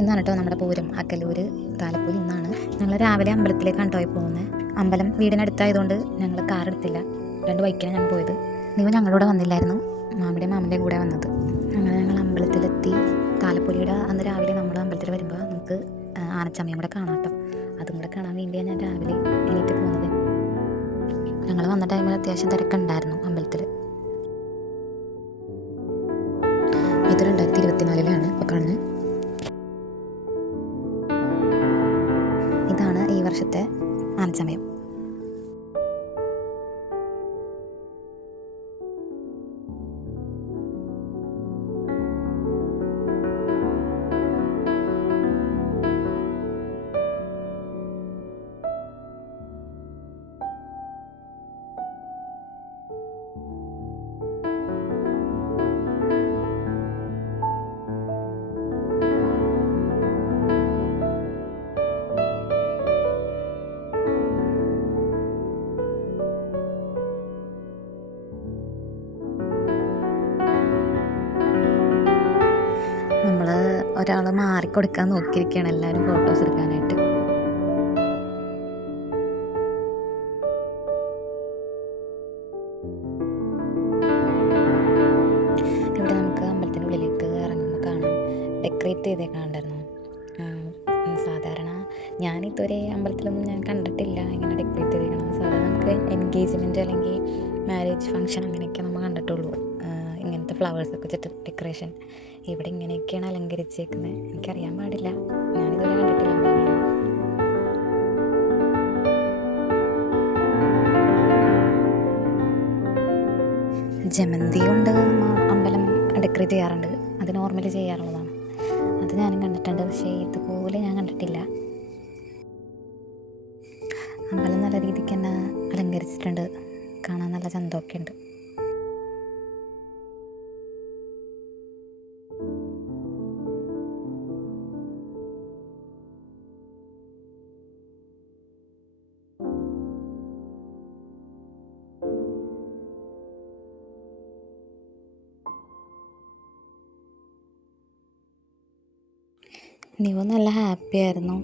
ഇന്നാണ് കേട്ടോ നമ്മുടെ പൂരം. അക്കലൂർ താലപ്പൂര് ഇന്നാണ് ഞങ്ങൾ രാവിലെ അമ്പലത്തിലേക്കാണ് കേട്ടോ പോകുന്നത് അമ്പലം വീടിനടുത്തായതുകൊണ്ട് ഞങ്ങൾ കാർ എടുത്തില്ല. രണ്ട് ബൈക്കിലാണ് ഞങ്ങൾ പോയത്. നീവ് ഞങ്ങളോട് വന്നില്ലായിരുന്നു. മാമിയുടെ മാമിന്റെ കൂടെ വന്നത്. അങ്ങനെ ഞങ്ങൾ അമ്പലത്തിലെത്തി. താലപ്പൊലിയുടെ അന്ന് രാവിലെ നമ്മൾ അമ്പലത്തിൽ വരുമ്പോൾ നമുക്ക് ആനച്ചമ്മയും കൂടെ കാണാം കേട്ടോ അതും കൂടെ കാണാൻ വേണ്ടിയാണ് ഞാൻ രാവിലെ എണീറ്റ് പോകുന്നത്. ഞങ്ങൾ വന്ന ടൈമിൽ അത്യാവശ്യം തിരക്കുണ്ടായിരുന്നു അമ്പലത്തിൽ മാറിക്കൊടുക്കാൻ നോക്കിയിരിക്കുകയാണ്. എല്ലാവരും ഫോട്ടോസ് എടുക്കാനായിട്ട്. ഇവിടെ നമുക്ക് അമ്പലത്തിന്റെ ഉള്ളിലേക്ക് ഇറങ്ങുമ്പോൾ കാണാം. ഡെക്കറേറ്റ് ചെയ്തേക്കാണ്ടായിരുന്നു സാധാരണ ഞാൻ ഇതുവരെ അമ്പലത്തിലൊന്നും ഞാൻ കണ്ടിട്ടില്ല. ഇങ്ങനെ ഡെക്കറേറ്റ് ചെയ്തേക്കണം സാധാരണ നമുക്ക് എൻഗേജ്മെന്റ് അല്ലെങ്കിൽ മാരേജ് ഫങ്ഷൻ അങ്ങനെയൊക്കെ നമ്മൾ കണ്ടിട്ടുള്ളൂ. ഇങ്ങനത്തെ ഫ്ലവേഴ്സൊക്കെ ചുറ്റും ഡെക്കറേഷൻ ഇവിടെ ഇങ്ങനെയൊക്കെയാണ് അലങ്കരിച്ചേക്കുന്നത് എനിക്കറിയാൻ പാടില്ല. ഞാനിതുവരെ കണ്ടിട്ടില്ല. ജമന്തി കൊണ്ട് അമ്പലം ഡെക്കറേറ്റ് ചെയ്യാറുണ്ട്. അത് നോർമലി ചെയ്യാറുള്ളതാണ്. അത് ഞാനും കണ്ടിട്ടുണ്ട്. പക്ഷേ ഇതുപോലെ ഞാൻ കണ്ടിട്ടില്ല. അമ്പലം നല്ല രീതിക്ക് തന്നെ അലങ്കരിച്ചിട്ടുണ്ട്. കാണാൻ നല്ല ചന്തമൊക്കെ ഉണ്ട്. നിവു നല്ല ഹാപ്പി ആയിരുന്നു.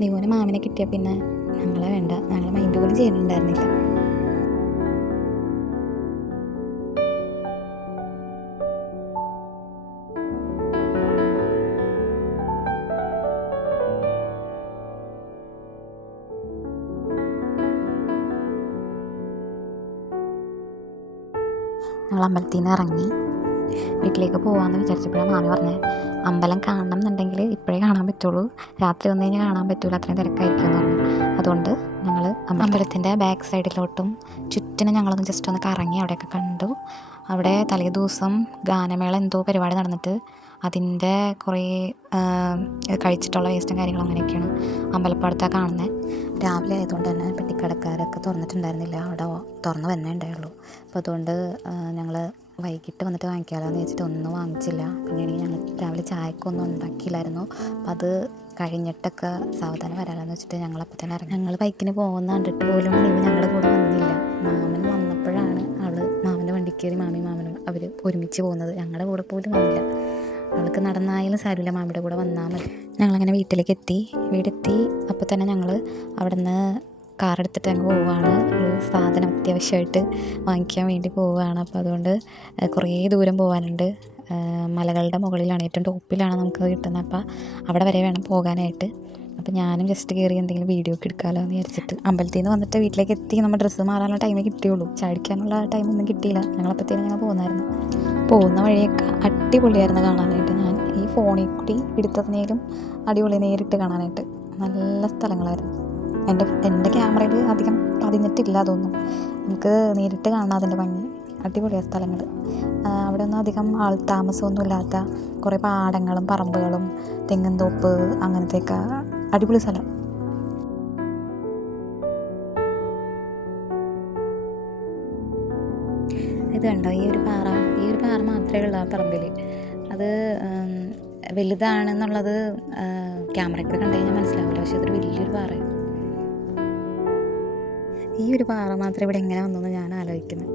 നിവുവിന് മാമിനെ കിട്ടിയ പിന്നെ ഞങ്ങളെ വേണ്ട. ഞങ്ങളെ മൈൻഡ് പോലും ചെയ്യുന്നുണ്ടായിരുന്നില്ല. ഞങ്ങൾ അമ്പലത്തിൽ നിന്ന് ഇറങ്ങി. വീട്ടിലേക്ക് പോകാമെന്ന് വിചാരിച്ചപ്പോഴാണ് മാമി പറഞ്ഞത് അമ്പലം കാണണം എന്നുണ്ടെങ്കിൽ ഇപ്പോഴേ കാണാൻ പറ്റുള്ളൂ. രാത്രി വന്നു കഴിഞ്ഞാൽ കാണാൻ പറ്റൂല അത്രയും തിരക്കായിരിക്കും എന്ന് പറഞ്ഞു. അതുകൊണ്ട് ഞങ്ങൾ അമ്പലത്തിന്റെ ബാക്ക് സൈഡിലോട്ടും ചുറ്റിനും ഞങ്ങളൊന്ന് ജസ്റ്റ് ഒന്ന് കറങ്ങി അവിടെയൊക്കെ കണ്ടു. അവിടെ തലേ ദിവസം ഗാനമേള എന്തോ പരിപാടി നടന്നിട്ട് അതിന്റെ കുറേ കഴിച്ചിട്ടുള്ള വേസ്റ്റും കാര്യങ്ങളും അങ്ങനെയൊക്കെയാണ് അമ്പലപ്പാടത്താണ് കാണുന്നത് രാവിലെ ആയതുകൊണ്ട് തന്നെ പെട്ടിക്കടക്കാരൊക്കെ തുറന്നിട്ടുണ്ടായിരുന്നില്ല. അവിടെ തുറന്ന് വന്നേ ഉണ്ടായുള്ളൂ. അപ്പോൾ അതുകൊണ്ട് ഞങ്ങൾ വൈകിട്ട് വന്നിട്ട് വാങ്ങിക്കാമല്ലോ എന്ന് വെച്ചിട്ട് ഒന്നും വാങ്ങിച്ചില്ല. പിന്നെയാണെങ്കിൽ ഞങ്ങൾ രാവിലെ ചായക്കൊന്നും ഉണ്ടാക്കിയില്ലായിരുന്നു. അപ്പം അത് കഴിഞ്ഞിട്ടൊക്കെ സാവധാനം വരാമെന്ന് വെച്ചിട്ട് ഞങ്ങൾ അപ്പം തന്നെ ഇറങ്ങി. ഞങ്ങൾ ബൈക്കിന് പോകുന്ന കണ്ടിട്ട് പോലും നീവ് ഞങ്ങളുടെ കൂടെ വന്നില്ല. മാമൻ വന്നപ്പോഴാണ് അവൾ മാമന്റെ വണ്ടി കയറി മാമി മാമനും അവർ ഒരുമിച്ച് പോകുന്നത്. ഞങ്ങളുടെ കൂടെ പോലും വന്നില്ല. അവൾക്ക് നടന്നായാലും സാരമില്ല മാമിയുടെ കൂടെ വന്നാൽ മതി. ഞങ്ങളങ്ങനെ വീട്ടിലേക്ക് എത്തി. വീടെത്തി. അപ്പോൾ തന്നെ ഞങ്ങൾ അവിടെ നിന്ന് കാർ എടുത്തിട്ട് അങ്ങ് പോവുകയാണ് ഒരു സാധനം അത്യാവശ്യമായിട്ട് വാങ്ങിക്കാൻ വേണ്ടി പോവുകയാണ് അപ്പോൾ അതുകൊണ്ട് കുറേ ദൂരം പോകാനുണ്ട് മലകളുടെ മുകളിലാണ്. ഏറ്റവും ടോപ്പിലാണ് നമുക്ക് കിട്ടുന്നത്. അപ്പോൾ അവിടെ വരെ വേണം പോകാനായിട്ട്. അപ്പോൾ ഞാനും ജസ്റ്റ് കയറി എന്തെങ്കിലും വീഡിയോ ഒക്കെ എടുക്കാമല്ലോ എന്ന് വിചാരിച്ചിട്ട്. അമ്പലത്തിൽ നിന്ന് വന്നിട്ട് വീട്ടിലേക്ക് എത്തി. നമ്മൾ ഡ്രസ്സ് മാറാനുള്ള ടൈമേ കിട്ടിയുള്ളൂ. ചാടിക്കാനുള്ള ടൈമൊന്നും കിട്ടിയില്ല. ഞങ്ങളപ്പോഴത്തേനും ഞങ്ങൾ പോകുന്നായിരുന്നു. പോകുന്ന വഴിയൊക്കെ അടിപൊളിയായിരുന്നു കാണാനായിട്ട് ഞാൻ. ഈ ഫോണിൽ കൂടി എടുത്തതിനേലും അടിപൊളി നേരിട്ട് കാണാനായിട്ട്. നല്ല സ്ഥലങ്ങളായിരുന്നു. എന്റെ എന്റെ ക്യാമറയിൽ അധികം പതിഞ്ഞിട്ടില്ല അതൊന്നും നമുക്ക് നേരിട്ട് കാണാം അതിന്റെ ഭംഗി. അടിപൊളിയാണ് സ്ഥലങ്ങൾ അവിടെ ഒന്നും അധികം ആൾ താമസമൊന്നും ഇല്ലാത്ത കുറേ പാടങ്ങളും പറമ്പുകളും തെങ്ങും തോപ്പ് അങ്ങനത്തെയൊക്കെ അടിപൊളി സ്ഥലം. ഇത് കണ്ടോ? ഈ ഒരു പാറ ഈ ഒരു പാറ മാത്രമേ ഉള്ളൂ ആ പറമ്പിൽ അത് വലുതാണെന്നുള്ളത് ക്യാമറയിൽ കൂടെ കണ്ടു കഴിഞ്ഞാൽ മനസ്സിലാവില്ല. പക്ഷെ അതൊരു വലിയൊരു പാറയാണ് ഈ ഒരു പാറ മാത്രം ഇവിടെ എങ്ങനെ വന്നു ഞാൻ ആലോചിക്കുന്നത്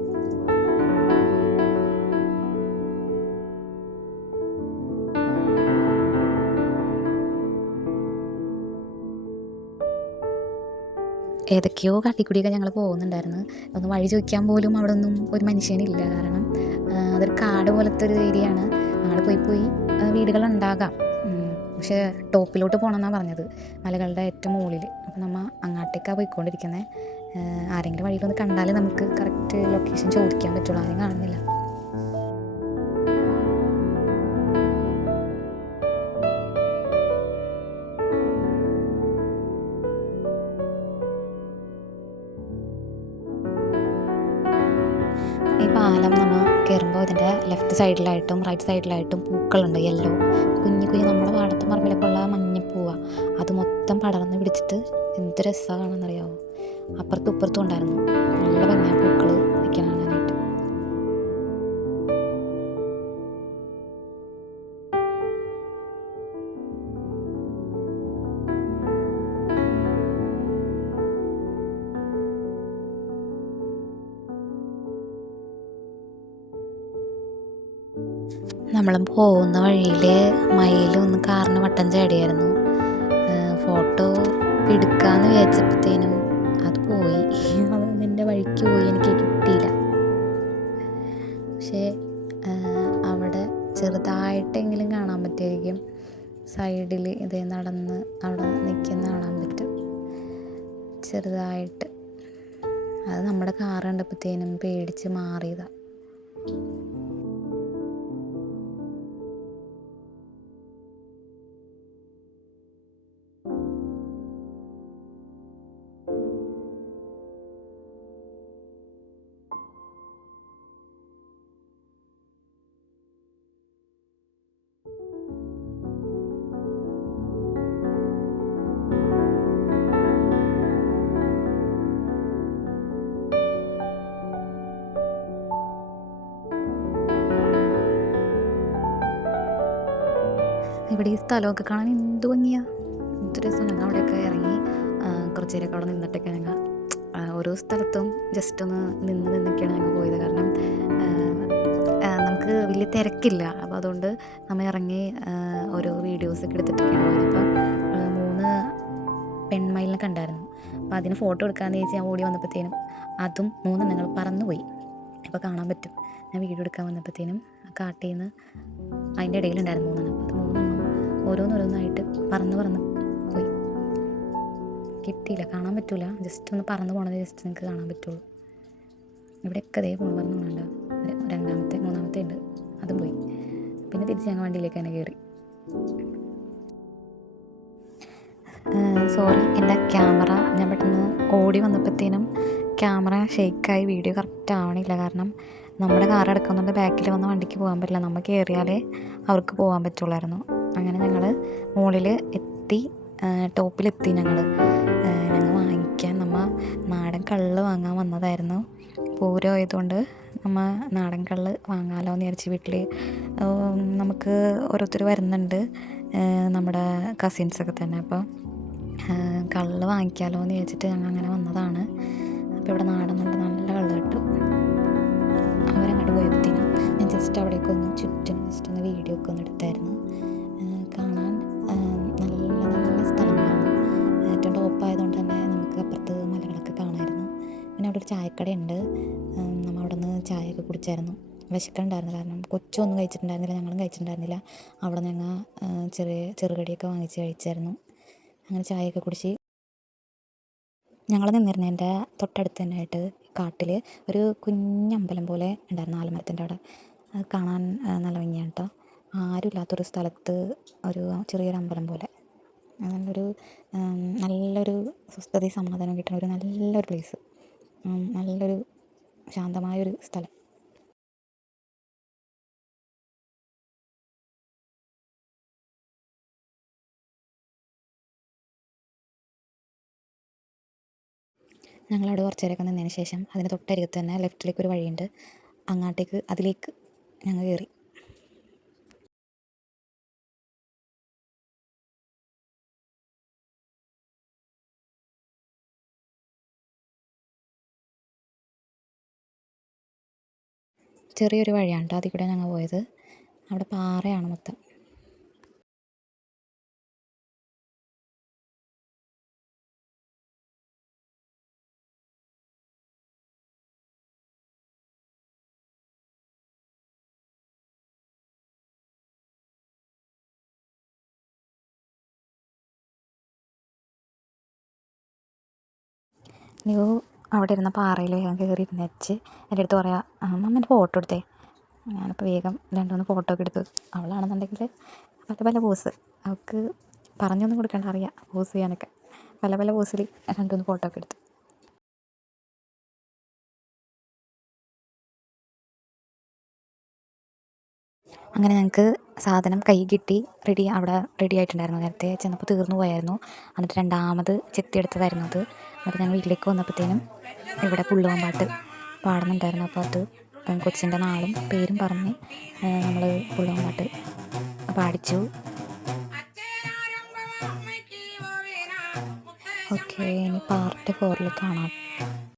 ഏതൊക്കെയോ കാട്ടിക്കുടിയൊക്കെ ഞങ്ങൾ പോകുന്നുണ്ടായിരുന്നു. ഒന്ന് വഴി ചോദിക്കാൻ പോലും അവിടെ ഒന്നും ഒരു മനുഷ്യനില്ല കാരണം അതൊരു കാട് പോലത്തെ ഒരു ഏരിയ ആണ് അവിടെ പോയി പോയി വീടുകൾ ഉണ്ടാകാം പക്ഷേ ടോപ്പിലോട്ട് പോകണമെന്നാണ് പറഞ്ഞത്. മലകളുടെ ഏറ്റവും മുകളിൽ അപ്പം നമ്മൾ അങ്ങോട്ടേക്കാണ് പോയിക്കൊണ്ടിരിക്കുന്നത് ആരെങ്കിലും വഴിയിൽ വഴിയിലൊന്ന് കണ്ടാൽ നമുക്ക് കറക്റ്റ് ലൊക്കേഷൻ ചോദിക്കാൻ പറ്റുള്ളൂ. ആരും കാണുന്നില്ല. ഈ പാലം നമ്മൾ കയറുമ്പോൾ ഇതിന്റെ ലെഫ്റ്റ് സൈഡിലായിട്ടും റൈറ്റ് സൈഡിലായിട്ടും പൂക്കളുണ്ട് യെല്ലോ കുഞ്ഞു കുഞ്ഞു നമ്മുടെ പാടത്തും പറമ്പിലൊക്കെ ഉള്ള മഞ്ഞപ്പൂവാണ് അത് മൊത്തം പടർന്ന് പിടിച്ചിട്ട് എന്ത് രസമാണെന്നറിയാമോ അപ്പുറത്തും ഇപ്പുറത്തും ഉണ്ടായിരുന്നു. നല്ല ഭംഗിയാണ് പൂക്കൾ നിൽക്കാൻ കാണാനായിട്ട്. നമ്മൾ പോകുന്ന വഴിയിൽ മയിൽ ഒന്ന് കാറിന് വട്ടം ചാടിയായിരുന്നു. ഫോട്ടോ എടുക്കാമെന്ന് വിചാരിച്ചപ്പോഴത്തേനും വഴിക്ക് പോയി എനിക്ക് കിട്ടിയില്ല. പക്ഷേ അവിടെ ചെറുതായിട്ടെങ്കിലും കാണാൻ പറ്റുമായിരിക്കും. സൈഡിൽ ഇതേ നടന്ന് അവിടെ നിൽക്കുന്ന കാണാൻ പറ്റും. ചെറുതായിട്ട്. അത് നമ്മുടെ കാർ കണ്ടപ്പോഴത്തേനും പേടിച്ച് മാറിയതാണ് ഇവിടെ ഈ സ്ഥലമൊക്കെ കാണാൻ എന്ത് ഭംഗിയാ. എന്ത് രസം ഞങ്ങൾ അവിടെയൊക്കെ ഇറങ്ങി കുറച്ച് നേരമൊക്കെ അവിടെ നിന്നിട്ടൊക്കെ ഞങ്ങൾ ഓരോ സ്ഥലത്തും ജസ്റ്റ് ഒന്ന് നിന്ന് നിന്നൊക്കെയാണ് ഞങ്ങൾ പോയത്. കാരണം നമുക്ക് വലിയ തിരക്കില്ല. അപ്പോൾ അതുകൊണ്ട് നമ്മൾ ഇറങ്ങി ഓരോ വീഡിയോസൊക്കെ എടുത്തിട്ടൊക്കെയാണ് പോയത്. അപ്പോൾ മൂന്ന് പെൺമയിലിനെ കണ്ടായിരുന്നു. അപ്പോൾ അതിന് ഫോട്ടോ എടുക്കാമെന്ന് ചോദിച്ചാൽ ഞാൻ ഓടി വന്നപ്പോഴത്തേനും അതും മൂന്ന് നിങ്ങൾ പറന്നുപോയി. അപ്പോൾ കാണാൻ പറ്റും. ഞാൻ വീഡിയോ എടുക്കാൻ വന്നപ്പോഴത്തേനും കാട്ടിൽ നിന്ന് അതിന്റെ ഇടയിലുണ്ടായിരുന്നു മൂന്ന് മൂന്നെണ്ണം. ഓരോന്നോരോന്നായിട്ട് പറന്ന് പറന്ന് പോയി. കിട്ടിയില്ല കാണാൻ പറ്റൂല. ജസ്റ്റ് ഒന്ന് പറന്ന് പോണത് ജസ്റ്റ് നിങ്ങൾക്ക് കാണാൻ പറ്റുള്ളൂ. ഇവിടെയൊക്കെ അതേ പോണ പറഞ്ഞുണ്ട് രണ്ടാമത്തെ മൂന്നാമത്തെ ഉണ്ട്. അതും പോയി. പിന്നെ തിരിച്ച് ഞങ്ങൾ വണ്ടിയിലേക്ക് തന്നെ കയറി സോറി എന്റെ ക്യാമറ ഞാൻ പെട്ടെന്ന് ഓടി വന്നപ്പോഴത്തേനും ക്യാമറ ഷേക്കായി വീഡിയോ കറക്റ്റ് ആവണില്ല. കാരണം നമ്മുടെ കാർ എടുക്കുന്നുണ്ട് ബാക്കിൽ വന്ന വണ്ടിക്ക് പോകാൻ പറ്റില്ല. നമ്മൾ കയറിയാലേ അവർക്ക് പോകാൻ പറ്റുള്ളായിരുന്നു. അങ്ങനെ ഞങ്ങൾ മുകളിൽ എത്തി ടോപ്പിലെത്തി ഞങ്ങൾ ഞങ്ങൾ വാങ്ങിക്കാൻ നമ്മ നാടൻ കള്ള് വാങ്ങാൻ വന്നതായിരുന്നു. പൂരം ആയതുകൊണ്ട് നമ്മ നാടൻ കള്ള് വാങ്ങാമല്ലോ എന്ന് വിചാരിച്ച് വീട്ടിൽ നമുക്ക് ഓരോരുത്തർ വരുന്നുണ്ട് നമ്മുടെ കസിൻസൊക്കെ തന്നെ. അപ്പോൾ കള്ള് വാങ്ങിക്കാമല്ലോ എന്ന് വിചാരിച്ചിട്ട് ഞങ്ങൾ അങ്ങനെ വന്നതാണ്. അപ്പോൾ ഇവിടെ നാടൻ നല്ല നല്ല കള്ള് കിട്ടും. ചായയൊക്കെ കുടിച്ചായിരുന്നു വിശക്കുന്നുണ്ടായിരുന്നു. കാരണം കൊച്ചൊന്നും കഴിച്ചിട്ടുണ്ടായിരുന്നില്ല. ഞങ്ങളും കഴിച്ചിട്ടുണ്ടായിരുന്നില്ല. അവിടെ ഞങ്ങൾ ചെറിയ ചെറുകടിയൊക്കെ വാങ്ങിച്ച് കഴിച്ചായിരുന്നു. അങ്ങനെ ചായയൊക്കെ കുടിച്ച് ഞങ്ങൾ നിന്നിരുന്നതിന്റെ തൊട്ടടുത്ത് തന്നെ ആയിട്ട് കാട്ടിൽ ഒരു കുഞ്ഞമ്പലം പോലെ ഉണ്ടായിരുന്നു ആലമരത്തിന്റെ അവിടെ. അത് കാണാൻ നല്ല ഭംഗിയാണ് കേട്ടോ. ആരുമില്ലാത്തൊരു സ്ഥലത്ത് ഒരു ചെറിയൊരു അമ്പലം പോലെ. നല്ലൊരു നല്ലൊരു സ്വസ്ഥതയും സമാധാനം കിട്ടുന്ന ഒരു നല്ലൊരു പ്ലേസ് നല്ലൊരു ശാന്തമായൊരു സ്ഥലം. ഞങ്ങളവിടെ കുറച്ച് നേരമൊക്കെ നിന്നതിന് ശേഷം അതിന് തൊട്ടരികത്ത് തന്നെ ലെഫ്റ്റിലേക്ക് ഒരു വഴിയുണ്ട്. അങ്ങോട്ടേക്ക് അതിലേക്ക് ഞങ്ങൾ കയറി. ചെറിയൊരു വഴിയാണ് കേട്ടോ അതിൽ കൂടെ ഞങ്ങൾ പോയത്. അവിടെ പാറയാണ് മൊത്തം. നിയോ അവിടെ ഇരുന്ന പാറയിൽ വേഗം കയറി ഇരുന്നച്ച് എന്റെ അടുത്ത് പറയാ മമ്മേന്റെ ഫോട്ടോ എടുത്തേ. ഞാനിപ്പോൾ വേഗം രണ്ട് മൂന്ന് ഫോട്ടോ ഒക്കെ എടുത്തു അവളാണെന്നുണ്ടെങ്കിൽ പല പല പോസ് അവൾക്ക് പറഞ്ഞൊന്നും കൊടുക്കേണ്ട അറിയാം പോസ് ചെയ്യാനൊക്കെ. പല പല പോസിൽ രണ്ട് മൂന്ന് ഫോട്ടോ ഒക്കെ എടുത്തു. അങ്ങനെ ഞങ്ങൾക്ക് സാധനം കൈ കിട്ടി റെഡി അവിടെ റെഡി ആയിട്ടുണ്ടായിരുന്നു. നേരത്തെ ചെന്നപ്പോൾ തീർന്നു പോയായിരുന്നു. എന്നിട്ട് രണ്ടാമത് ചെത്തി എടുത്തതായിരുന്നു അത്. എന്നിട്ട് ഞങ്ങൾ വീട്ടിലേക്ക് വന്നപ്പോഴത്തേനും ഇവിടെ പുള്ളുവമ്പാട്ട് പാടുന്നുണ്ടായിരുന്നു. അപ്പോൾ അത് കൊച്ചിന്റെ നാളും പേരും പറഞ്ഞ് നമ്മൾ പുള്ളുവമ്പാട്ട് പാടിച്ചു. ഓക്കെ ഇനി പാർട്ട് ഫോറിൽ കാണാം.